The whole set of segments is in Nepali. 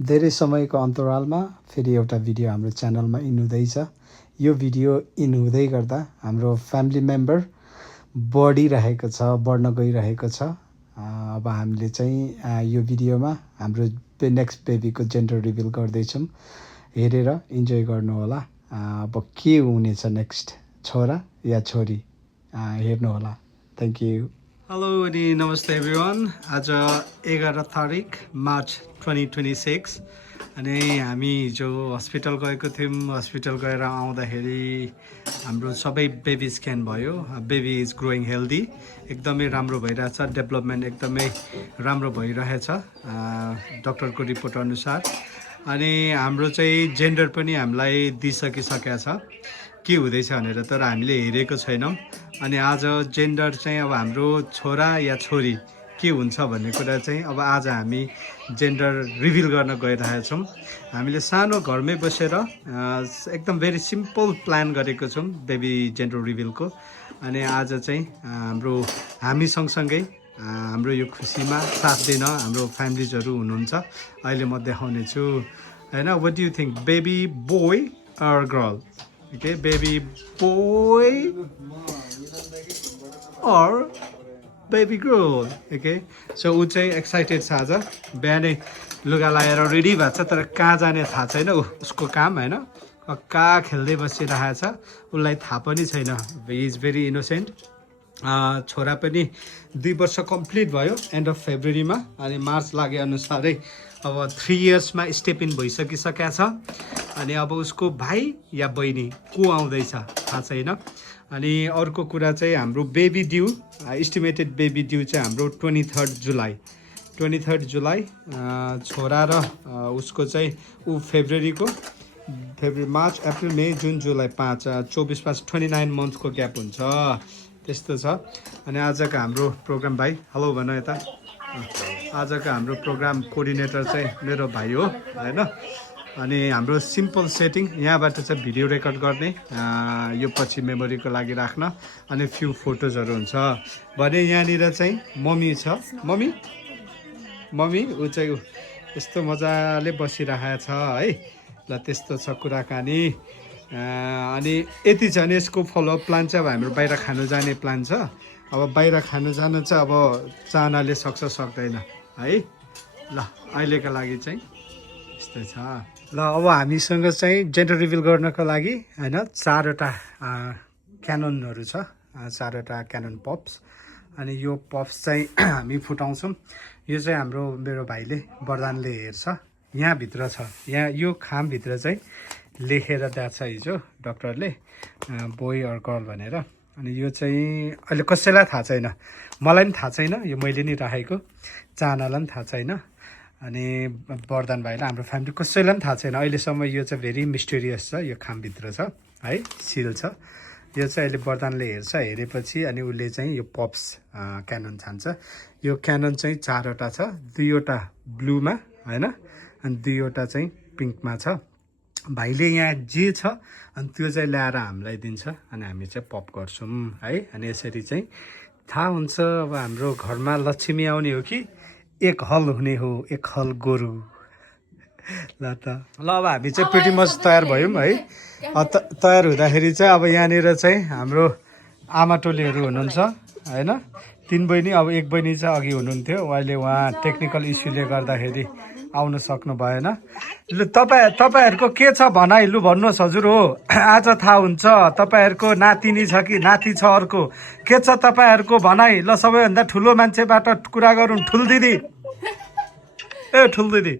धेरै समयको अन्तरालमा फेरि एउटा भिडियो हाम्रो च्यानलमा इन हुँदैछ। यो भिडियो इन हुँदै गर्दा हाम्रो फ्यामिली मेम्बर बढ्न गइरहेको छ। अब हामीले चाहिँ यो भिडियोमा हाम्रो नेक्स्ट बेबीको जेन्डर रिभिल गर्दैछौँ। हेरेर इन्जोय गर्नुहोला। अब के हुनेछ नेक्स्ट, छोरा या छोरी, हेर्नुहोला। Thank you. हेलो अनि नमस्ते एभ्रिवान। आज 11 तारिक मार्च 2026 अनि हामी हिजो हस्पिटल गएको थियौँ। हस्पिटल गएर आउँदाखेरि हाम्रो सबै बेबी स्क्यान भयो। बेबी इज ग्रोइङ हेल्दी, एकदमै राम्रो भइरहेछ। डेभलपमेन्ट एकदमै राम्रो भइरहेछ डक्टरको रिपोर्ट अनुसार। अनि हाम्रो चाहिँ जेन्डर पनि हामीलाई दिइसकिसकेको छ के हुँदैछ भनेर, तर हामीले हेरेको छैनौँ। अनि आज जेन्डर चाहिँ अब हाम्रो छोरा या छोरी के हुन्छ भन्ने कुरा चाहिँ अब आज हामी जेन्डर रिभिल गर्न गइरहेछौँ। हामीले सानो घरमै बसेर एकदम भेरी सिम्पल प्लान गरेको छौँ बेबी जेन्डर रिभिलको। अनि आज चाहिँ हामी सँगसँगै हाम्रो यो खुसीमा साथ दिन हाम्रो फ्यामिलिजहरू हुनुहुन्छ। अहिले म देखाउने छु हैन। What do you think, baby boy or girl? Okay, baby boy or baby girl. Okay, so ऊ चाहिँ एक्साइटेड छ। आज बिहानै लुगा लगाएर रेडी भएको छ, तर कहाँ जाने थाहा छैन उसको काम हैन। कहाँ खेल्दै बसिरहेको छ, उसलाई थाहा पनि छैन। He is very innocent. छोरा पनि 2 वर्ष कम्प्लिट भयो एन्ड अफ फेब्रुअरीमा। अनि मार्च लागे अनुसारै अब 3 इयर्समा स्टेप इन भइसकिसकेको छ। अनि अब उसको भाइ या बहिनी को आउँदैछ थाहा छैन। अनि अर्को कुरा चाहिँ हाम्रो baby due, estimated baby due चाहिँ हाम्रो 23 जुलाई। छोरा र उसको चाहिँ ऊ फेब्रुअरी मार्च अप्रिल मे जुन जुलाई 24 29 मन्थको ग्याप हुन्छ, त्यस्तो छ। अनि आजको हाम्रो प्रोग्राम, भाइ हेलो भन यता। आजको हाम्रो प्रोग्राम कोअर्डिनेटर चाहिँ मेरो भाइ हो हैन। अनि हाम्रो सिम्पल सेटिङ, यहाँबाट चाहिँ भिडियो रेकर्ड गर्ने, यो पछि मेमोरीको लागि राख्न, अनि फ्यु फोटोजहरू हुन्छ भने यहाँनिर चाहिँ मम्मी छ। मम्मी ऊ चाहिँ यस्तो मजाले बसिरहेको छ है। ल त्यस्तो छ कुराकानी। अनि यति छ नि यसको फलोअप प्लान चाहिँ अब हाम्रो बाहिर खानु जाने प्लान छ। अब बाहिर खानु जानु चाहिँ अब चाहनाले सक्छ सक्दैन है। ल अहिलेको लागि चाहिँ यस्तै छ। ल अब हामीसँग चाहिँ जेन्डर रिभिल गर्नको लागि हैन 4वटा क्याननहरू छ, 4वटा क्यानन पप्स। अनि यो पप्स चाहिँ हामी फुटाउँछौँ। यो चाहिँ मेरो भाइले वरदानले हेर्छ। यहाँभित्र छ, यहाँ यो खामभित्र चाहिँ लेखेर दिएको छ हिजो डक्टरले, बोय अर गर्ल भनेर। अनि यो चाहिँ अहिले कसैलाई थाहा छैन, मलाई पनि थाहा छैन, यो मैले नि राखेको, चाहनालाई पनि थाहा छैन, अनि वरदान भाइलाई, हाम्रो फ्यामिली कसैलाई पनि थाहा छैन अहिलेसम्म। यो चाहिँ भेरी मिस्टेरियस छ। यो खामभित्र छ है, सिल छ। यो चाहिँ अहिले वरदानले हेरेपछि अनि उसले चाहिँ यो पप्स क्यानन छान्छ। यो क्यानन चाहिँ 4वटा छ, 2वटा ब्लूमा हैन, अनि 2वटा चाहिँ पिङ्कमा छ। भाइले यहाँ जे छ अनि त्यो चाहिँ ल्याएर हामीलाई दिन्छ, अनि हामी चाहिँ पप गर्छौँ है। अनि यसरी चाहिँ थाहा हुन्छ अब हाम्रो घरमा लक्ष्मी आउने हो कि एक हल हुने हो, एक हल गोरु। ल त ल अब हामी चाहिँ प्रिटी मच तयार भयौँ है। तयार हुँदाखेरि चाहिँ अब यहाँनिर चाहिँ हाम्रो आमा टोलीहरू हुनुहुन्छ हैन। 3 बहिनी, अब 1 बहिनी चाहिँ अघि हुनुहुन्थ्यो, अहिले उहाँ टेक्निकल इस्युले गर्दाखेरि आउन सक्नु भएन। लु तपाईँहरूको के छ भनाइ, लु भन्नुहोस् हजुर। हो आज थाहा हुन्छ तपाईँहरूको नातिनी छ कि नाति छ अर्को, के छ तपाईँहरूको भनाइ। ल सबैभन्दा ठुलो मान्छेबाट कुरा गरौँ, ठुल दिदी। ए ठुल दिदी,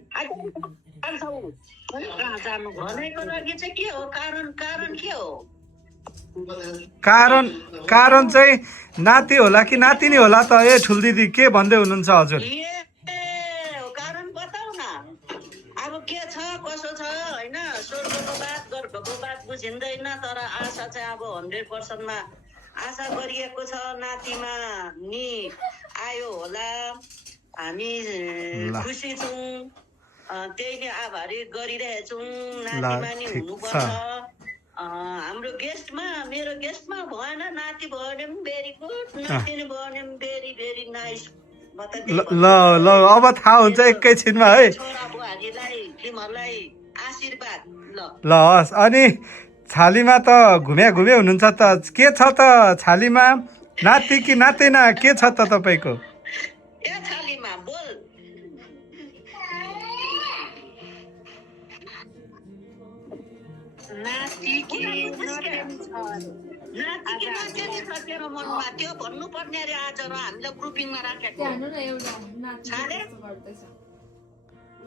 कारण चाहिँ नाति होला कि नातिनी होला त? ए ठुल दिदी के भन्दै हुनुहुन्छ हजुर? कारण बताउ न, अब के छ कसो छ हैन। स्वर्गको बात गर्भको बात बुझिँदैन, तर आशा चाहिँ अब 100% मा आशा गरिएको छ। नातिमा नि आयो होला, हामी खुसी छौँ, त्यही नै आभारी गरिरहेछौँ। नातिमा नि हुनुपर्छ। हाम्रो गेस्टमा, मेरो गेस्टमा भएन, नाति भयो भने पनि भेरी गुड, नातिनी भयो भने पनि भेरी भेरी नाइस त ल ल अब थाहा हुन्छ एकैछिनमा है छोरा बुहारीलाई तिमीहरूलाई आशीर्वाद ल ल हस् अनि छालीमा त घुमे हुनुहुन्छ त के छ त छालीमा नाति कि नातिना के छ त तपाईँको ए थालीमा बोल नाति कि नाति छ तेरो मनमा त्यो भन्नुपर्ने अरे आज र हामीलाई ग्रुपिङमा राखेको छाडे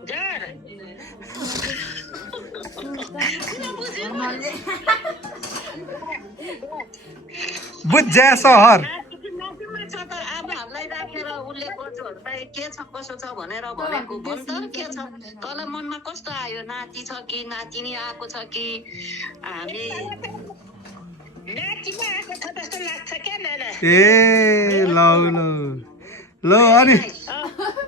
जर बुझ्या सहर नातिमा छ त अब हामीलाई राखेर उसले कोचहरूलाई के छ कसो छ भनेर भनेको भन् त के छ तँलाई मनमा कस्तो आयो नाति छ कि नातिनी आएको छ कि हामी नातिमा आएको छ जस्तो लाग्छ क्या नाना ए ल ल ल अनि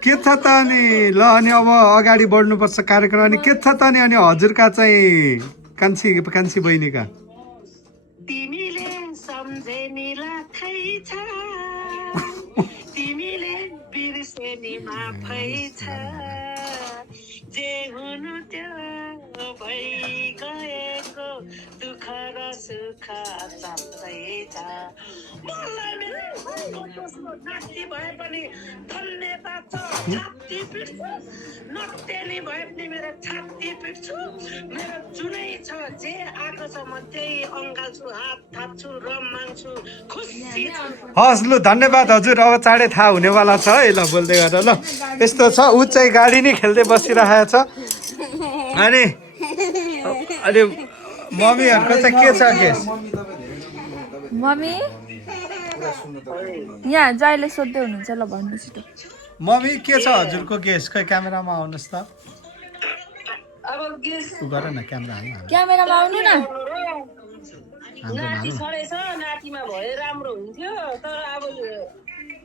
के छ त अनि ल अनि अब अगाडि बढ्नुपर्छ कार्यक्रम अनि के छ त अनि हजुरका चाहिँ कान्छी बहिनीका तिमीले सम्झेनी लाखै छ तिमीले बिर्सेनी माफै छ जे हुनु त्यो भइगएको दुःख र सुख चल्दैछ मलाई मेरो नाति भए पनि धन्यवाद छ छाती पिट्छु नतेली भए पनि मेरो छाती पिट्छु मेरो जुनै छ जे आएको छ म त्यही अङ्गाल्छु हात थाप्छु रम माग्छु खुसी छु हस् लु धन्यवाद हजुर अब चाँडै थाहा हुनेवाला छ है ल बोल्दै गरेर ल यस्तो छ ऊ चाहिँ गाडी नै खेल्दै बसिरहेको छ अनि मम्मीहरूको चाहिँ के छ केस मम्मी यहाँ जहिले सोध्दै हुनुहुन्छ ल भन्नु छिटो मम्मी के छ हजुरको केस खै क्यामेरामा आउनुहोस् त गर न क्यामेरा क्यामेरामा आउनु न नाति छँदैछ नातिमा भए राम्रो हुन्थ्यो तर अब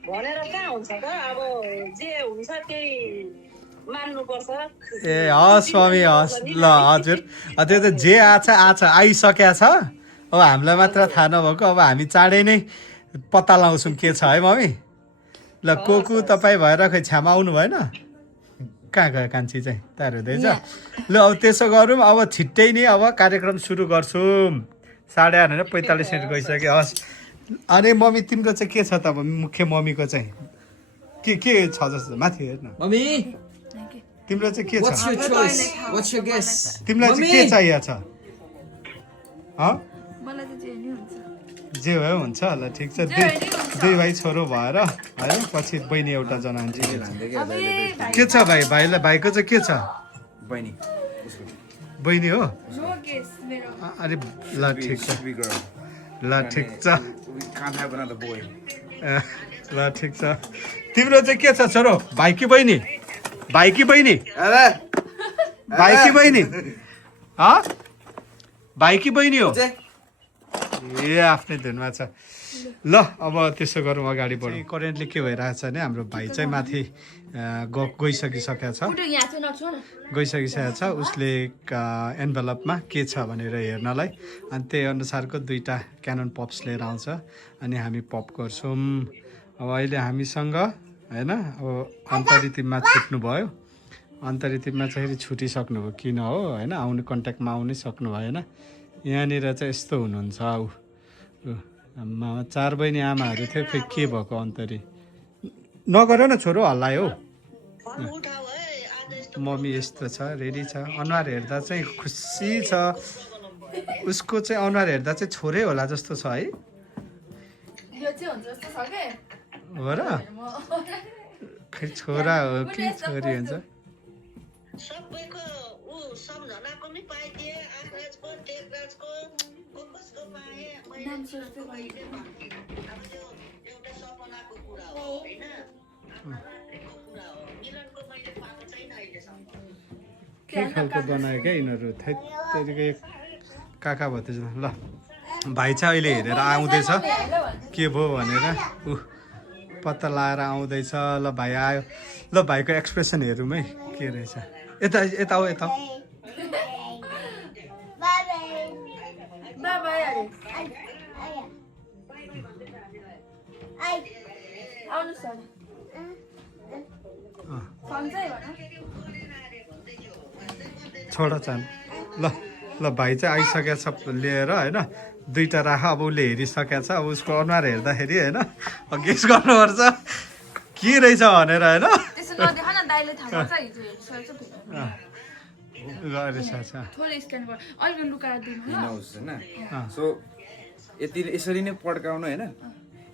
भनेर कहाँ हुन्छ त अब जे हुन्छ त्यही मान्नुपर्छ ए हस् मम्मी हस् ल हजुर त्यो त जे आइसकेको छ अब हामीलाई मात्र थाहा नभएको अब हामी चाँडै नै पत्ता लगाउँछौँ के छ है मम्मी ल को तपाईँ भएर खै छ्यामा आउनु भएन कहाँ गयो कान्छी चाहिँ तयार हुँदैछ ल अब त्यसो गरौँ अब छिट्टै नै अब कार्यक्रम सुरु गर्छौँ 8:45 मिनट गइसक्यो हस् अनि मम्मी तिम्रो चाहिँ के छ त मुख्य मम्मीको चाहिँ के छ जस्तो माथि हेर्न मम्मी तिम्रो चाहिँ के छ What's your choice? What's your guess? तिमीलाई चाहिँ के चाहिएको छ मलाई त जे नि हुन्छ जे भयो हुन्छ ल ठिक छ दुई भाइ छोरो भएर है पछि बहिनी एउटा जना हुन्छ के छ भाइलाई भाइको चाहिँ के छ बहिनी बहिनी हो नो गेस मेरो अरे ल ठिक छ ल ठिक छ We can't have another boy. ल ठिक छ तिम्रो चाहिँ के छ छोरो भाइ कि बहिनी भाइ कि बहिनी भाइ कि बहिनी भाइ कि बहिनी हो ए आफ्नै धुनमा छ ल अब त्यसो गरौँ अगाडि बढौँ करेन्टली के भइरहेछ भने हाम्रो भाइ चाहिँ माथि गइसकिसकेको छ यहाँ चाहिँ नछो न गइसकिसकेको छ उसले एन्भलपमा के छ भनेर हेर्नलाई अनि त्यही अनुसारको 2टा क्यानन पप्स लिएर आउँछ अनि हामी पप गर्छौँ अब अहिले हामीसँग होइन अब अन्तरितिममा छुट्नु भयो अन्तरितिममा चाहिँ छुटिसक्नुभयो किन हो होइन आउने कन्ट्याक्टमा आउनै सक्नु भएन यहाँनिर चाहिँ यस्तो हुनुहुन्छ आमा 4 बहिनी आमाहरू थियो फेरि के भएको अन्तरी नगर न छोरो हल्लायो मम्मी यस्तो छ रेडी छ अनुहार हेर्दा चाहिँ खुसी छ उसको चाहिँ अनुहार हेर्दा चाहिँ छोरै होला जस्तो छ है यो चाहिँ हुन्छ जस्तो छ के हो र खै छोरा हो कि छोरी हुन्छ सबैको ऊ सम्झनाको नि पाइदिए आकाशको टेकराजको कसको पाएँ मैले सबैले भने अब त्यो एउटा सपनाको कुरा हो होइन रात्रिको कुरा हो मिलनको मैले पाएको छैन अहिलेसम्म के खालको बनायो क्या यिनीहरू थैत्तेरिको काका भतेछ ल भाइ चाहिँ अहिले हेरेर आउँदैछ के भयो भनेर ऊ पत्ता लगाएर आउँदैछ ल भाइ आयो ल भाइको एक्सप्रेसन हेरौँ है के रहेछ यता यता हो यता सन्चै भन छोड चान ल ल भाइ चाहिँ आइसकेको छ लिएर होइन दुईवटा राख अब उसले हेरिसकेको छ अब उसको अनुहार हेर्दाखेरि होइन गेस गर्नुपर्छ के रहेछ भनेर होइन त्यसो नदेखा न दाइले थाहा पाउँछ हिजो हेरिसकेको गरेछ थोरै स्क्यान गर अलिक लुकाएर दिनु He ल knows, होइन? So, यसरी नै पड्काउनु होइन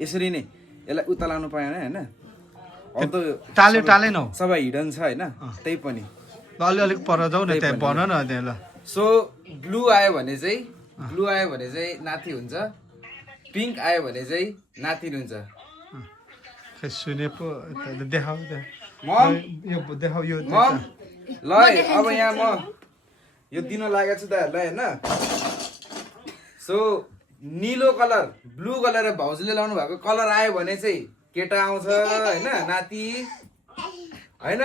यसरी नै यसलाई उता लानु पाएन होइन टाले टाले न सबै हिडन छ होइन त्यही पनि ल अलिक पर जाऊ न त्यहाँ भन न त्यहाँ ल सो ब्लू आयो भने चाहिँ नाति हुन्छ पिङ्क आयो भने चाहिँ नातिन हुन्छ खै सुने पो देखाऊ मम यो देखाऊ यो मम ल है, अब यहाँ म यो दिन लागेको छु दाइहरूलाई होइन सो निलो कलर ब्लू कलर भाउजूले लाउनु भएको कलर आयो भने चाहिँ केटा आउँछ होइन नाति होइन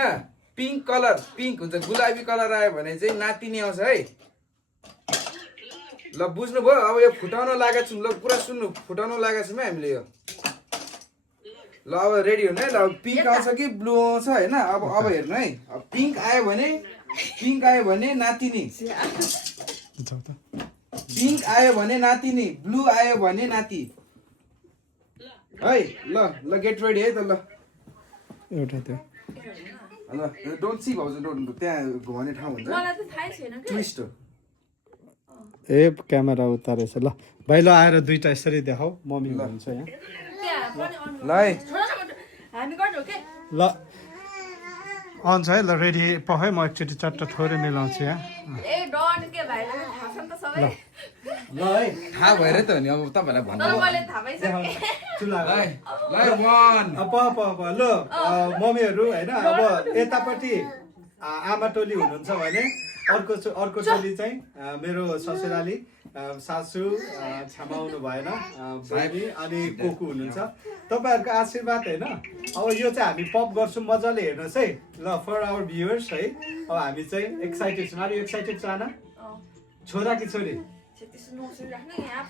पिङ्क कलर पिङ्क हुन्छ गुलाबी कलर आयो भने चाहिँ नातिनी आउँछ है ल बुझ्नुभयो अब यो फुटाउन लागेको छौँ ल पुरा सुन्नु फुटाउन लागेको छौँ है हामीले यो ल अब रेडी हुनु है ल पिङ्क आउँछ कि ब्लू आउँछ होइन अब हेर्नु है अब पिङ्क आयो भने नातिनी पिङ्क आयो भने नातिनी ब्लू आयो भने नाति है ल गेट रेडी है त ल एउटा त्यो ल डोन्ट सी भाउजू डोन्ट त्यहाँ घुमाउने ठाउँ हुन्छ मलाई त थाहै छैन के ट्विस्ट हो ए क्यामेरा उतारेछ ल भाइ ल आएर दुईवटा यसरी देखाऊ मम्मी हुन्छ यहाँ त्यहाँ पनि अन ल है छोड न म हामी गर्नु के ल आउँछ है ल रेडी पख है म एकचोटि चट्ट थोरै मिलाउँछु यहाँ ए डन के भाइलाई थाहा छ नि त सबै ल है थाहा भएर त हो नि अब तपाईँलाई भन्नु तर मैले थाहा पाइसकेँ चुला ल है ल है वान ल मम्मीहरू होइन अब यतापट्टि आमा टोली हुनुहुन्छ भने अर्को टोली चाहिँ मेरो ससुराली सासू छामाउनु भएन बहिनी अनि कोकु हुनुहुन्छ तपाईँहरूको आशीर्वाद होइन अब यो चाहिँ हामी पप गर्छौँ मजाले हेर्नुहोस् है ल फर आवर भ्युवर्स है अब हामी चाहिँ एक्साइटेड छौँ अरू एक्साइटेड छ न छोरा कि छोरी त्यसो नसुनिराख्नु यहाँ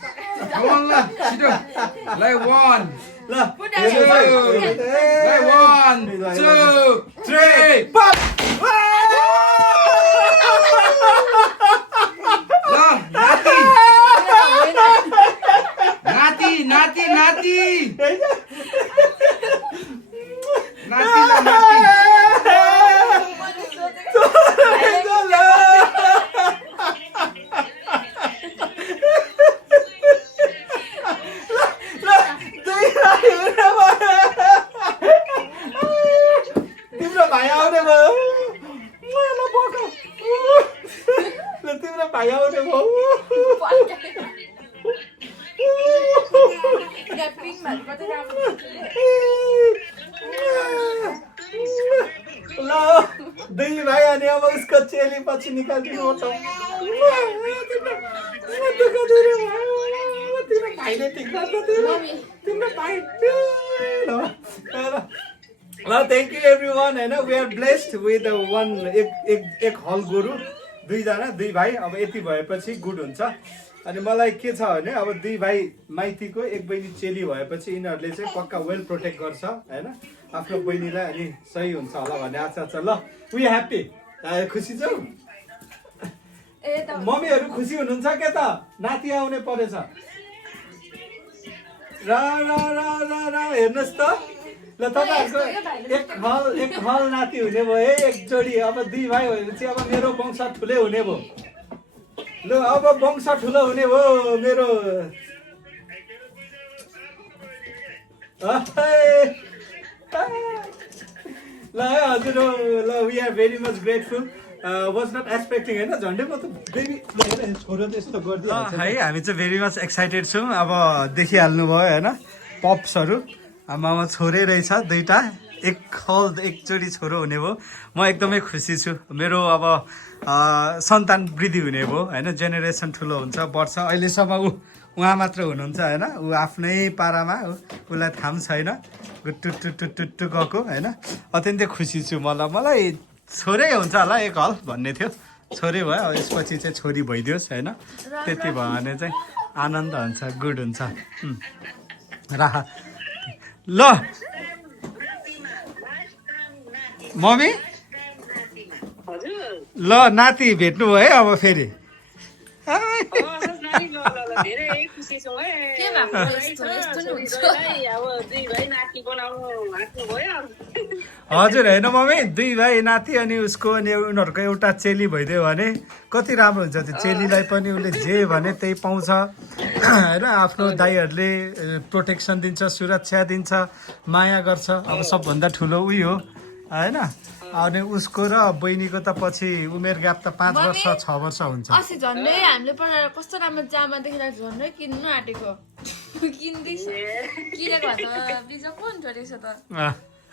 Come on, ल छिटो ल वान ल वान टू थ्री पप ल नाति नाति नाति नाति ल नाति तिम्रो भाइ आउने भयो तिम्रो भाइ आउने भयो पिङ भाइ कतै राम्रो ल दुई भाइ अनि अब उसको चेली पछि निकालिदिनु त तिम्रो भाइले ठिक गर्छ तिम्रो भाइ ल थ्याङ्क यू एभ्री वान होइन we are blessed with one एक हल गोरु दुई भाइ अब यति भएपछि गुड हुन्छ अनि मलाई के छ भने अब दुई भाइ माइतीको एक बहिनी चेली भएपछि यिनीहरूले चाहिँ पक्का वेल प्रोटेक्ट गर्छ होइन आफ्नो बहिनीलाई अनि सही हुन्छ होला भन्ने आशा छ ल वी ह्याप्पी खुसी छौ मम्मीहरू खुसी हुनुहुन्छ के त नाति आउने परेछ र हेर्नुहोस् त ल तपाईँहरूको एक हल नाति हुने भयो है एक जोडी अब दुई भाइ भएपछि अब मेरो वंश ठुलै हुने भयो ल अब वंश ठुलो हुने भयो मेरो ल है हजुर ल we are very much grateful was not expecting होइन झन्डै म त बेबी छोरो त यस्तो गरिदिइहाल्छ है हामी चाहिँ भेरी मच एक्साइटेड छौँ अब देखिहाल्नु भयो होइन पप्सहरू आमामा छोरै रहेछ दुईवटा एकचोटि छोरो हुने भयो म एकदमै खुसी छु मेरो अब सन्तान वृद्धि हुने भयो होइन जेनेरेसन ठुलो हुन्छ बढ्छ अहिलेसम्म उहाँ मात्र हुनुहुन्छ होइन ऊ आफ्नै पारामा उसलाई थाहा पनि छैन टुट्टु गएको होइन अत्यन्तै खुसी छु मलाई छोरै हुन्छ होला एक हल भन्ने थियो छोरै भयो अब यसपछि चाहिँ छोरी भइदियोस् होइन त्यति भयो भने चाहिँ आनन्द हुन्छ गुड हुन्छ ल मम्मी हजुर ल नाति भेट्नु भयो है अब फेरि आइ। नानी ल ल ल धेरै खुसी छौँ है के भएको यस्तो यस्तो नि हुन्छ अब दुई भाइ नाति बोलाउनु हाँक्नु भयो हजुर होइन मम्मी दुई भाइ नाति अनि उसको अनि उनीहरूको एउटा चेली भइदियो भने कति राम्रो हुन्छ त्यो चेलीलाई पनि उसले जे भने त्यही पाउँछ होइन आफ्नो दाइहरूले प्रोटेक्सन दिन्छ सुरक्षा दिन्छ माया गर्छ अब सबभन्दा ठुलो उही हो होइन अनि उसको र बहिनीको त पछि उमेर ग्याप त 5 वर्ष 6 वर्ष हुन्छ अस्ति झन्डै हामीले पढाएर कस्तो राम्रो जामा देखिरहेको झन्डै किन्नु आँटेको किन्दैछ किनेको भए त बिजो पो हुन्थ्यो रहेछ त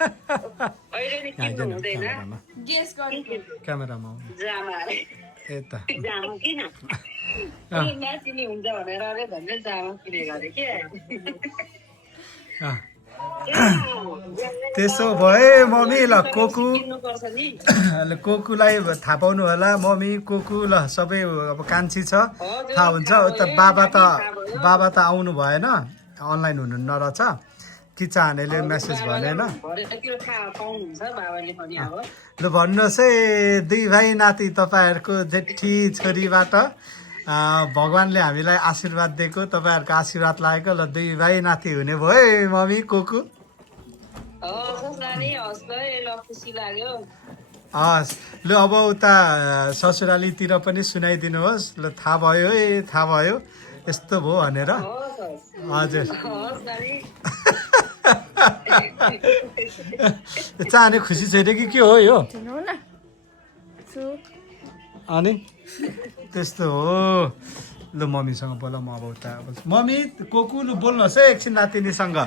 अहिले नि किन्नु हुँदैन गेस गरेको क्यामेरामा आउनु। जामा यता जामा किन नातिनी हुन्छ भनेर अरे भन्दै जामा किनेको अरे के अँ। त्यसो भए मम्मी ल कोकु किन्नुपर्छ नि ल कोकुलाई थाहा पाउनु होला मम्मी कोकु ल सबै अब कान्छी छ थाहा हुन्छ उता बाबा त आउनु भएन अनलाइन हुनुहुन्न रहेछ कि चाहनेले मेसेज भनेन भरेतिर थाहा पाउनुहुन्छ बाबाले पनि अब ल भन्नुहोस् है दुई भाइ नाति तपाईँहरूको जेठी छोरीबाट भगवान्ले हामीलाई आशीर्वाद दिएको तपाईँहरूको आशीर्वाद लागेको ल दुई भाइ नाति हुने भयो है मम्मी कोकु हस् नानी हस् ल ल खुसी लाग्यो हस् ल अब उता ससुरालीतिर पनि सुनाइदिनुहोस् ल थाहा भयो है थाहा भयो यस्तो भयो भनेर हस् हजुर हस् नानी चाहने खुसी छैन कि के हो यो हेर्नु न अनि त्यस्तो हो ल मम्मीसँग बोल म अब उता मम्मी कोकु लु बोल्नुहोस् है एकछिन नातिनीसँग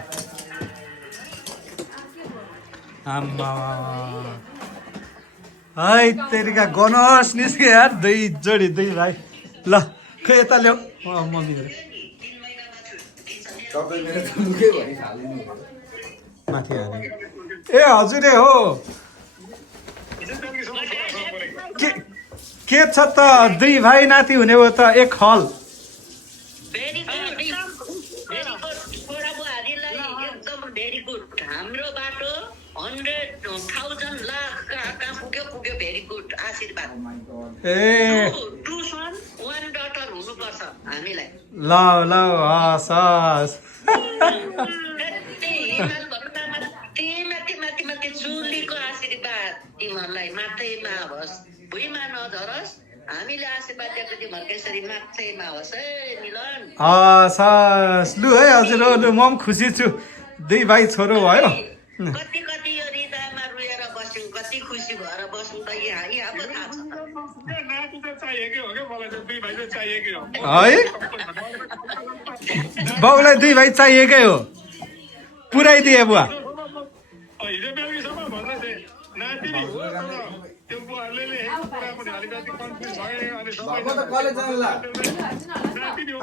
आम्मा है तेरिका गनोस् निस्के यार दुई जोडी दुई भाइ ल खै यता ल्याऊ मम्मी तपाईँ मेरो त मुखै भइहाल्नु माथि हाने ए हजुर हो के छ त दुई भाइ नाति हुने हो त एक हल भेरी गुड छोरा बुहारीलाई एकदम भेरी गुड हाम्रो बाटो 100,000 लाख कहाँ पुग्यो भेरी गुड आशीर्वाद ए 2 सन 1 डटर हुनुपर्छ हामीलाई ल ल हस् हस् माथि चुलीको आशीर्वाद तिमीहरूलाई माथैमा होस् भुइँमा नझरोस् हामीले आशीर्वाद दिएको तिमीहरूको यसरी माथैमा होस् है मिलन हस् हस् लु है हजुर हो लु म पनि खुसी छु दुई भाइ छोरो भयो कति कति यो हृदयमा रोएर बस्यौँ कति खुसी भएर बस्यौँ त यहाँ पो थाहा छ है बाउलाई दुई भाइ चाहिएकै हो पुऱ्याइदिए बुवा म त कलेज जाउँला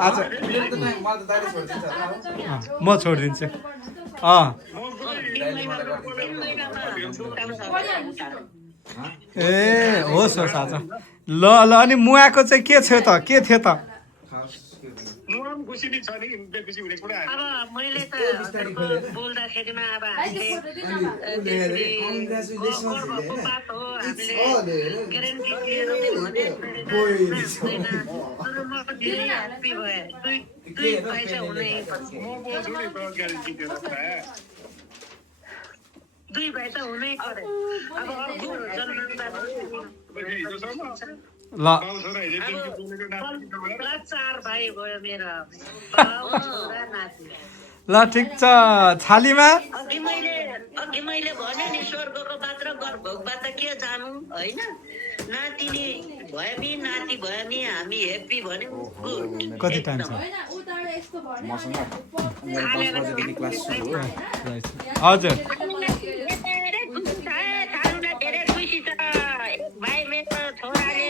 आज मेरो त मलाई त दाइले छोडिदिन्छ म छोडिदिन्छु ए होस् होस् आज ल ल अनि मुवाको चाहिँ के थियो त के थियो त अब मैले त हजुरको बोल्दाखेरिमा अब हामीले बात हो हामीले ग्यारेन्टी दिएर भने तर म धेरै ह्याप्पी भएँ दुई पैसा हुनै पर्छ दुई भाइ त हुनै पर्यो अब अर्को ल 4 भाइ भयो मेरो नाति ल ठिक छ छालीमा अघि मैले भने नि स्वर्गको बात र गर्भको बात के जानु होइन नातिनी भए पनि नाति भए पनि हामी हेप्पी भन्यौँ गुड कति टाइम छ मसँग मेरो 5 बजेदेखि क्लास सुरु हो हजुर धेरै खुसी छ भाइ मेरो छोराले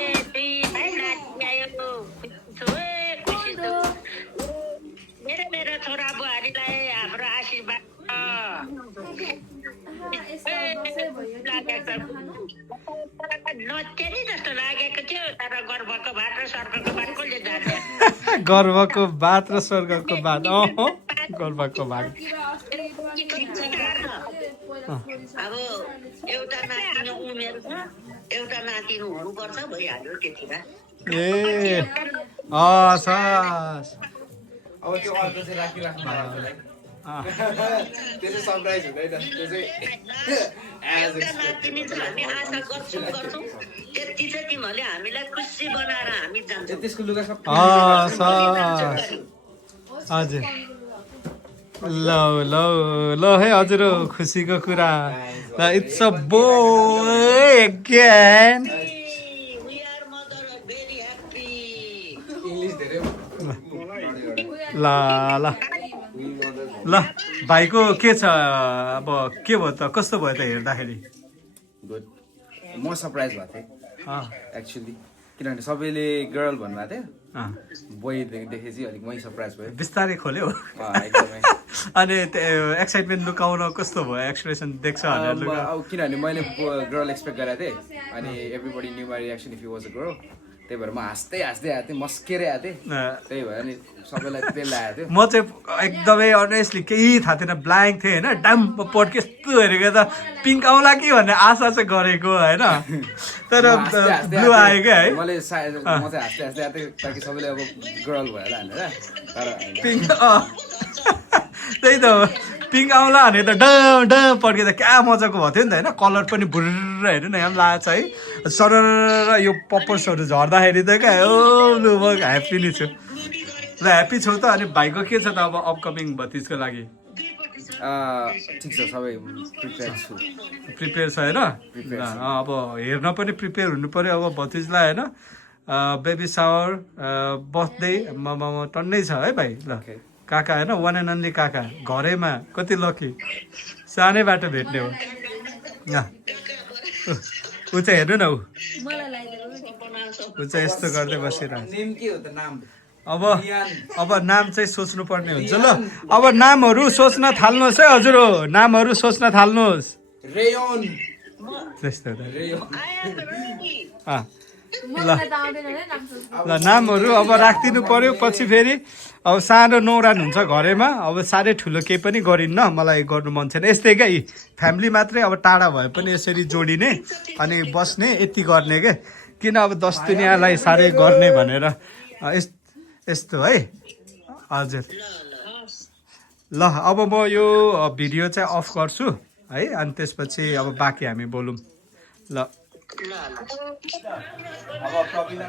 भाइ नाति आयो खुसी छु मेरो छोरा बुहारीलाई हाम्रो आशीर्वाद नचेली जस्तो लागेको थियो तर गर्भको भात र स्वर्गको भात कसले जान्छ गर्भको बात र स्वर्गको बात गर्भको बात अब एउटा नातिनो उमेर छ एउटा नातिनो हुनुपर्छ भइहाल्यो त्यतिखेर ए सस अब त्यो अर्को चाहिँ राखिराख्नु आफूलाई त्यो चाहिँ सरप्राइज हुँदैन त्यो चाहिँ एज एउटा नातिनी छ हामी आशा गर्छौँ त्यति चाहिँ तिमीहरूले हामीलाई खुसी बनाएर हामी जान्छौँ त्यसको लुगा सब सस हजुर ल ल ल है हजुर खुसीको कुरा ल it's a boy again We are mother very happy. English धेरै ल ल ल भाइको के छ अब के भयो त कस्तो भयो त हेर्दाखेरि गुड म सरप्राइज भएको थिएँ एक्चुली किनभने सबैले गर्ल भन्नुभएको थियो बोय देखेपछि अलिक मै सरप्राइज भयो बिस्तारै खोल्यो एकदमै अनि एक्साइटमेन्ट लुकाउन कस्तो भयो एक्सप्रेसन देख्छ भनेर लुका अब किनभने मैले गर्ल एक्सपेक्ट गरेको थिएँ अनि everybody knew my reaction if you was a girl त्यही भएर म हाँस्दै आएको थिएँ मस्केरै आएको थिएँ त्यही भएर नि सबैलाई त्यही लागेको थियो म चाहिँ एकदमै अनेस्टली केही थाहा थिएन ब्ल्याङ्क थिएँ होइन डाम पड्के यस्तो हेरेको त पिङ्क आउला कि भन्ने आशा चाहिँ गरेको होइन तर ब्लू आयो क्या है मैले म चाहिँ हाँस्दै हाँस्दै आएको थिएँ ताकि सबैले अब गर्ल भएर भनेर तर पिङ्क त्यही त पिङ्क आउला भने त डम डम पड्के त क्या मजाको भएको थियो नि त होइन कलर पनि भुर्र हेर्नु न यहाँ लागेको छ है सर यो पपर्सहरू झर्दाखेरि त क्या ओ लु म ह्याप्पी नै छु ल ह्याप्पी छौ त अनि भाइको के छ त अब अपकमिङ भतिजको लागि ठिक छ सबै प्रिपेयर छु प्रिपेयर छ होइन ल अब हेर्न पनि प्रिपेयर हुनु पऱ्यो अब भतिजलाई होइन बेबी सावर बर्थडे टन्नै छ है भाइ ल काका होइन वान एन्ड ओन्ली काका घरैमा कति लकी सानै बाटो भेट्ने हो ऊ चाहिँ हेर्नु न ऊ चाहिँ यस्तो गर्दै बसिरहेको नेम के हो त नाम अब नाम चाहिँ सोच्नु पर्ने हुन्छ ल अब नामहरू सोच्न थाल्नुहोस् है हजुर हो नामहरू सोच्न थाल्नुहोस् रेयोन त्यस्तो त रेयोन ल नामहरू अब राखिदिनु पर्यो पछि फेरि अब सानो नौरान हुन्छ घरैमा अब साह्रै ठुलो केही पनि गरिन्न मलाई गर्नु मन छैन यस्तै क्या यी फ्यामिली मात्रै अब टाढा भए पनि यसरी जोडिने अनि बस्ने यति गर्ने क्या किन अब 10 दुनियाँलाई साह्रै गर्ने भनेर यस्तो है हजुर ल अब म यो भिडियो चाहिँ अफ गर्छु है अनि त्यसपछि अब बाँकी हामी बोलौँ ल अब प्रवीणा